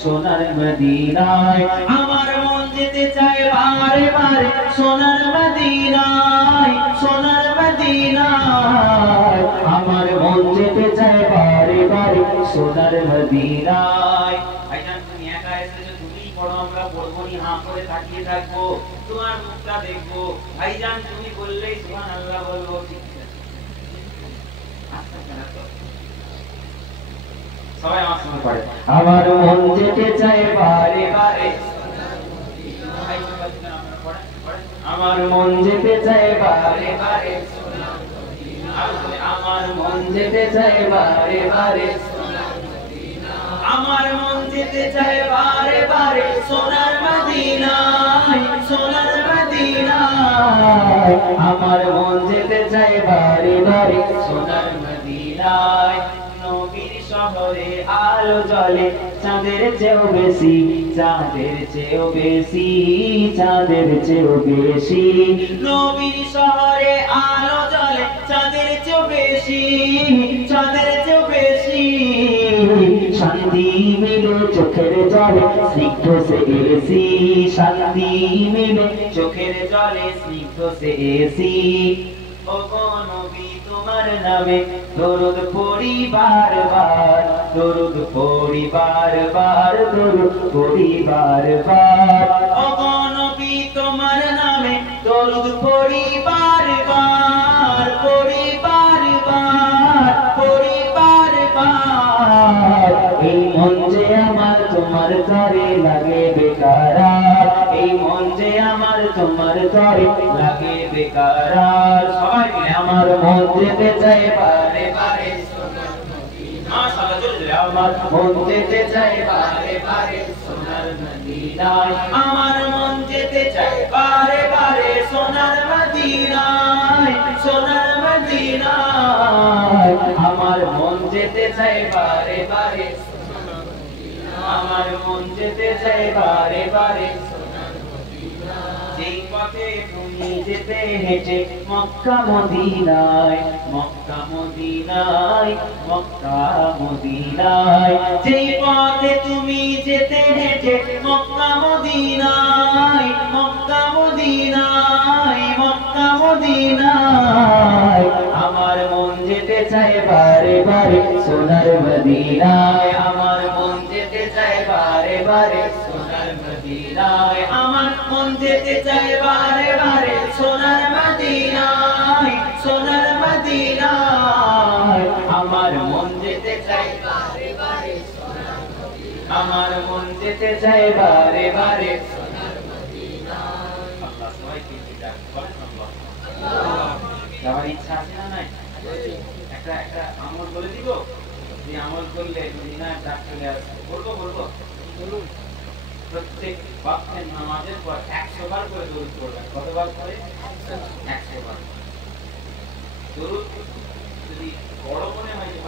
সোনার মদিনায় আমার মন যেতে চায় বারে বারে সোনার মদিনায় সোনার মদিনায় আমার মন যেতে চায় বারে বারে সোনার মদিনায় ভাইজান তুমি একা এসেছো তুমি পড়ো আমরা পড়বো নি হাঁ করে তাকিয়ে থাকবো তোমার মুখটা দেখবো ভাইজান তুমি বললেই সুবহানাল্লাহ বলবো ঠিক আছে সবাই আমার সঙ্গে পড়ে আমার মন যেতে চায় বারে বারে আমার মন যেতে চায় বারে বারে আমার মন যেতে চায় বারে বারে আমার মন যেতে চায় বারে বারে সোনার মদিনায় সোনার মদিনায় আমার মন যেতে চায় বারে বারে সোনার মদিনায় নবীর শহরে আলো জ্বলে চাঁদের চেয়েও বেশি চাঁদের চেয়েও বেশি চাঁদের চেয়েও বেশি নবীর শহরে আলো জ্বলে চাঁদের চেয়েও বেশি চাঁদের চেয়েও বেশি শান্তি মিলে চোখের জলে স্নিগ্ধ সে এসি শান্তি মিলে চোখের জলে স্নিগ্ধ সে এসি ও গো নবী তোমার নামে দরুদ পড়ি বারবার দরুদ পড়ি বারবার দরুদ পড়ি বারবার ও গো নবী তোমার নামে দরুদ পড়ি বারবার পড়ি বারবার পড়ি বারবার এই মন যে আমার তোমার তরে লাগে বেকারার এই মন যে আমার তোমার তরে লাগে বেকারার সবাই মিলে আমার মন যেতে চায় বারে বারে সোনার মদিনায় আমার মন যেতে চায় বারে বারে সোনার মদিনায় আমার মন যেতে চায় বারে বারে সোনার মদিনায় সোনার মদিনায় আমার মন যেতে চায় বারে বারে আমার মন যেতে চায় বারে বারে যেই পথে তুমি যেতে হেঁটে মক্কা মদিনায় মক্কা মদিনায় মক্কা মদিনায় যেই পথে তুমি যেতে হেঁটে মক্কা মদিনায় মক্কা মদিনায় মক্কা মদিনায় আমার মন যেতে চায় বারে বারে সোনার মদিনায় আমার মন যেতে চায় বারে বারে সোনার মদিনায় আমার মন যেতে চায় বারে বারে সোনার মদিনায় সোনার মদিনায় আমার মন যেতে চায় বারে বারে সোনার মদিনায় আমার মন যেতে চায় বারে বারে সোনার মদিনায় আল্লাহ সবাইকে দিদার করেন আল্লাহ যাওয়ার ইচ্ছা আছে না নাই একটা একটা আমল বলে দিব যে আমল করলে মদিনার ডাক চলে আসবে বলবো বলবো বলুন প্রত্যেক ওয়াক্তের নামাজের পর 100 বার করে দরুদ পড়বেন কতবার করে 100 বার দরুদ যদি বড় মনে হয় যে